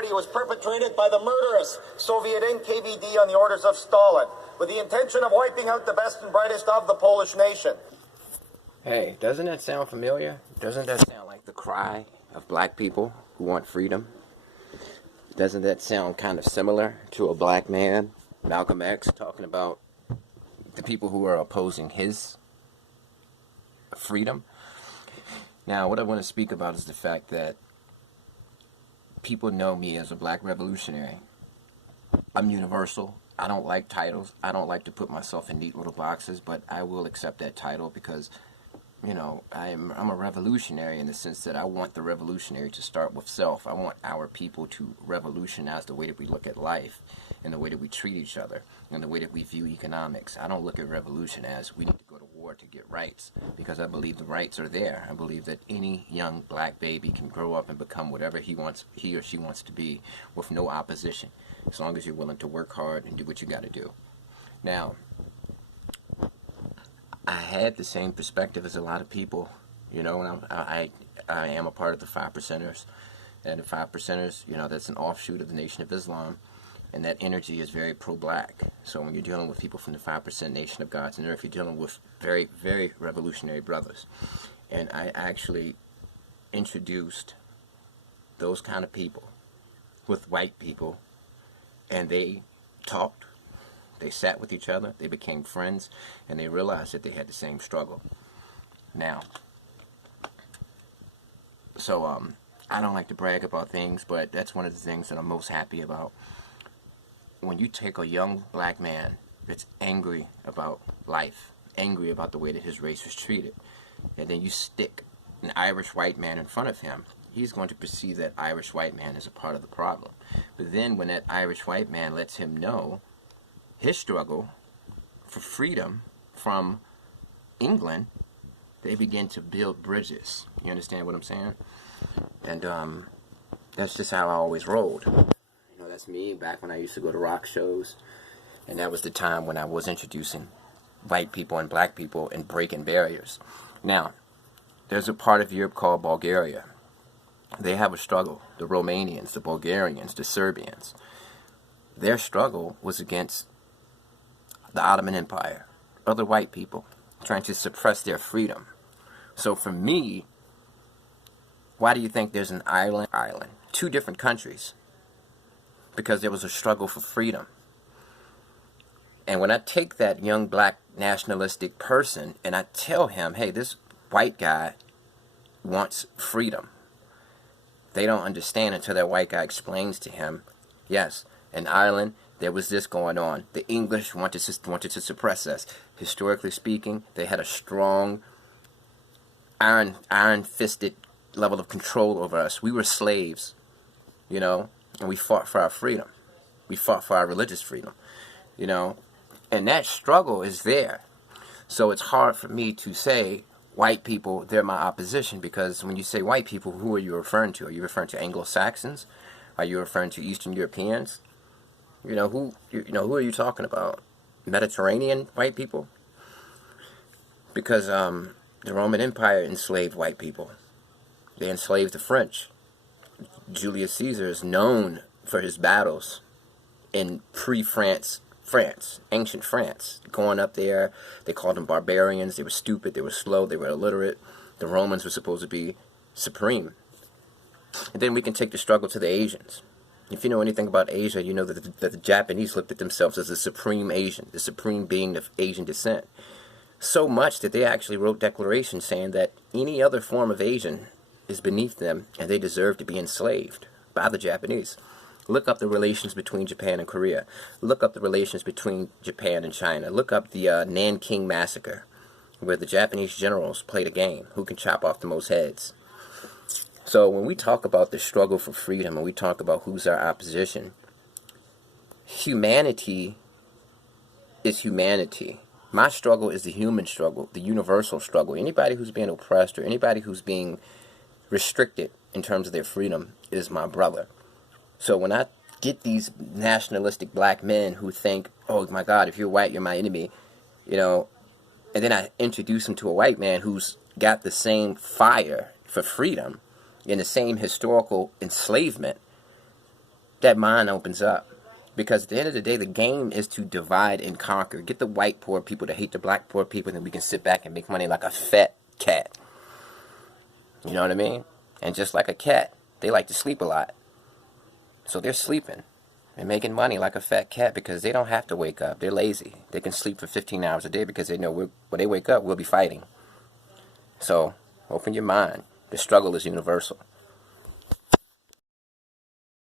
Party was perpetrated by the murderous Soviet NKVD on the orders of Stalin, with the intention of wiping out the best and brightest of the Polish nation. Hey, doesn't that sound familiar? Doesn't that sound like the cry of black people who want freedom? Doesn't that sound kind of similar to a black man, Malcolm X, talking about the people who are opposing his freedom? Now, what I want to speak about is the fact that people know me as a black revolutionary. I'm universal. I don't like titles. I don't like to put myself in neat little boxes, but I will accept that title because, you know, I'm a revolutionary in the sense that I want the revolutionary to start with self. I want our people to revolutionize the way that we look at life and the way that we treat each other and the way that we view economics. I don't look at revolution as we need to go to war to get rights, because I believe the rights are there. I believe that any young black baby can grow up and become whatever he or she wants to be with no opposition, as long as you're willing to work hard and do what you got to do. Now, I had the same perspective as a lot of people, you know, and I am a part of the 5%ers, and the 5%ers, you know, that's an offshoot of the Nation of Islam, and that energy is very pro-black. So when you're dealing with people from the 5% Nation of Gods and Earth, you're dealing with very, very revolutionary brothers. And I actually introduced those kind of people with white people, and they talked. They sat with each other, they became friends, and they realized that they had the same struggle. Now, so I don't like to brag about things, but that's one of the things that I'm most happy about. When you take a young black man that's angry about life, angry about the way that his race was treated, and then you stick an Irish white man in front of him, he's going to perceive that Irish white man as a part of the problem. But then when that Irish white man lets him know his struggle for freedom from England, they begin to build bridges. You understand what I'm saying? And that's just how I always rolled. You know, that's me back when I used to go to rock shows, and that was the time when I was introducing white people and black people and breaking barriers. Now, there's a part of Europe called Bulgaria. They have a struggle. The Romanians, the Bulgarians, the Serbians. Their struggle was against the Ottoman Empire, other white people trying to suppress their freedom. So for me, why do you think there's an island? Two different countries. Because there was a struggle for freedom. And when I take that young black nationalistic person and I tell him, hey, this white guy wants freedom, they don't understand until that white guy explains to him, yes, in Ireland, there was this going on. The English wanted to suppress us. Historically speaking, they had a strong, iron-fisted level of control over us. We were slaves, you know, and we fought for our freedom. We fought for our religious freedom, you know, and that struggle is there. So it's hard for me to say white people, they're my opposition, because when you say white people, who are you referring to? Are you referring to Anglo-Saxons? Are you referring to Eastern Europeans? You know, who are you talking about? Mediterranean white people? Because the Roman Empire enslaved white people. They enslaved the French. Julius Caesar is known for his battles in pre-France France, ancient France. Going up there, they called them barbarians. They were stupid, they were slow, they were illiterate. The Romans were supposed to be supreme. And then we can take the struggle to the Asians. If you know anything about Asia, you know that the Japanese looked at themselves as the supreme Asian, the supreme being of Asian descent. So much that they actually wrote declarations saying that any other form of Asian is beneath them and they deserve to be enslaved by the Japanese. Look up the relations between Japan and Korea. Look up the relations between Japan and China. Look up the Nanking Massacre, where the Japanese generals played a game, who can chop off the most heads. So when we talk about the struggle for freedom and we talk about who's our opposition, humanity is humanity. My struggle is the human struggle, the universal struggle. Anybody who's being oppressed or anybody who's being restricted in terms of their freedom is my brother. So when I get these nationalistic black men who think, oh my God, if you're white, you're my enemy, you know, and then I introduce them to a white man who's got the same fire for freedom and the same historical enslavement, that mind opens up. Because at the end of the day, the game is to divide and conquer. Get the white poor people to hate the black poor people, and then we can sit back and make money like a fat cat. You know what I mean? And just like a cat, they like to sleep a lot. So they're sleeping and making money like a fat cat because they don't have to wake up. They're lazy. They can sleep for 15 hours a day because they know when they wake up, we'll be fighting. So open your mind. The struggle is universal.